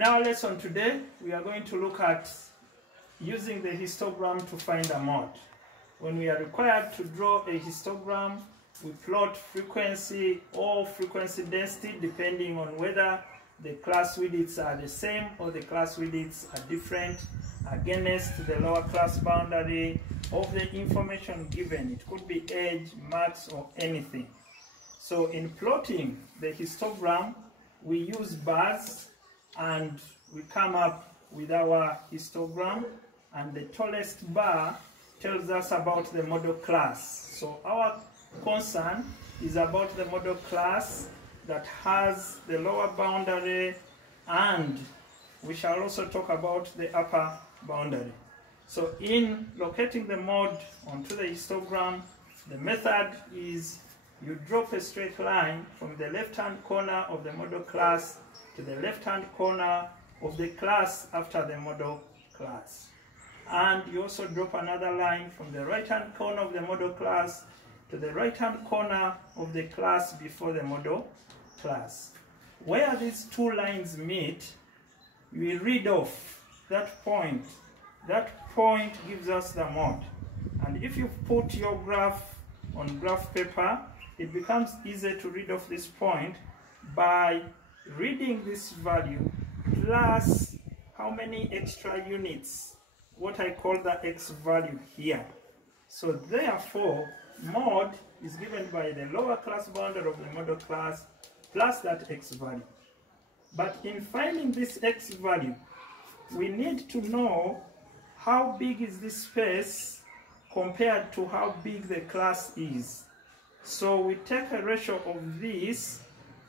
In our lesson today, we are going to look at using the histogram to find a mod. When we are required to draw a histogram, we plot frequency or frequency density depending on whether the class widths are the same or the class widths are different against the lower class boundary of the information given. It could be age, marks, or anything. So in plotting the histogram, we use bars and we come up with our histogram, and the tallest bar tells us about the model class. So our concern is about the model class that has the lower boundary, and we shall also talk about the upper boundary. So in locating the mod onto the histogram, the method is you drop a straight line from the left-hand corner of the model class to the left-hand corner of the class after the model class. And you also drop another line from the right-hand corner of the model class to the right-hand corner of the class before the model class. Where these two lines meet, we read off that point. That point gives us the mod. And if you put your graph on graph paper, it becomes easy to read off this point by reading this value plus how many extra units, what I call the x value here. So therefore, mod is given by the lower class boundary of the model class plus that x value. But in finding this x value, we need to know how big is this space compared to how big the class is. So we take a ratio of this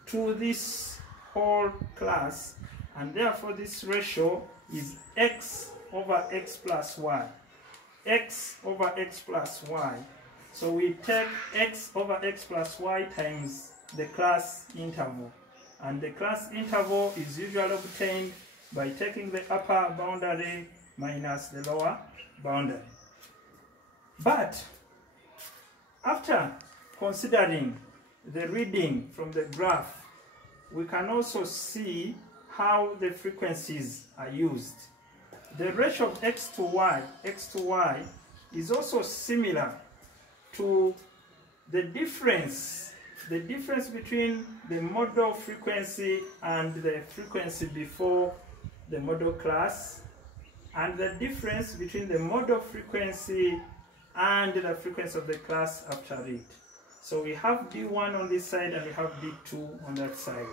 to this whole class, and therefore this ratio is x over x plus y. X over x plus y. So we take x over x plus y times the class interval. And the class interval is usually obtained by taking the upper boundary minus the lower boundary. But after considering the reading from the graph, we can also see how the frequencies are used. The ratio of x to y is also similar to the difference between the model frequency and the frequency before the model class, and the difference between the model frequency and the frequency of the class after it. So we have D1 on this side and we have D2 on that side.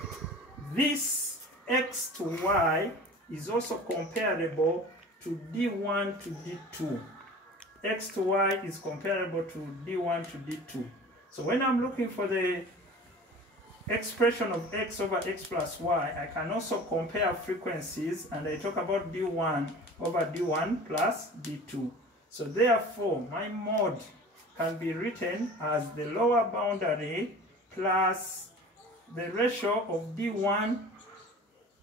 This x to y is also comparable to D1 to D2. X to y is comparable to D1 to D2. So when I'm looking for the expression of x over x plus y, I can also compare frequencies, and I talk about D1 over D1 plus D2. So therefore, my mod can be written as the lower boundary plus the ratio of D1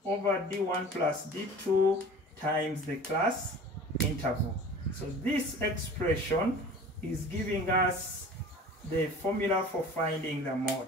over D1 plus D2 times the class interval. So this expression is giving us the formula for finding the mod.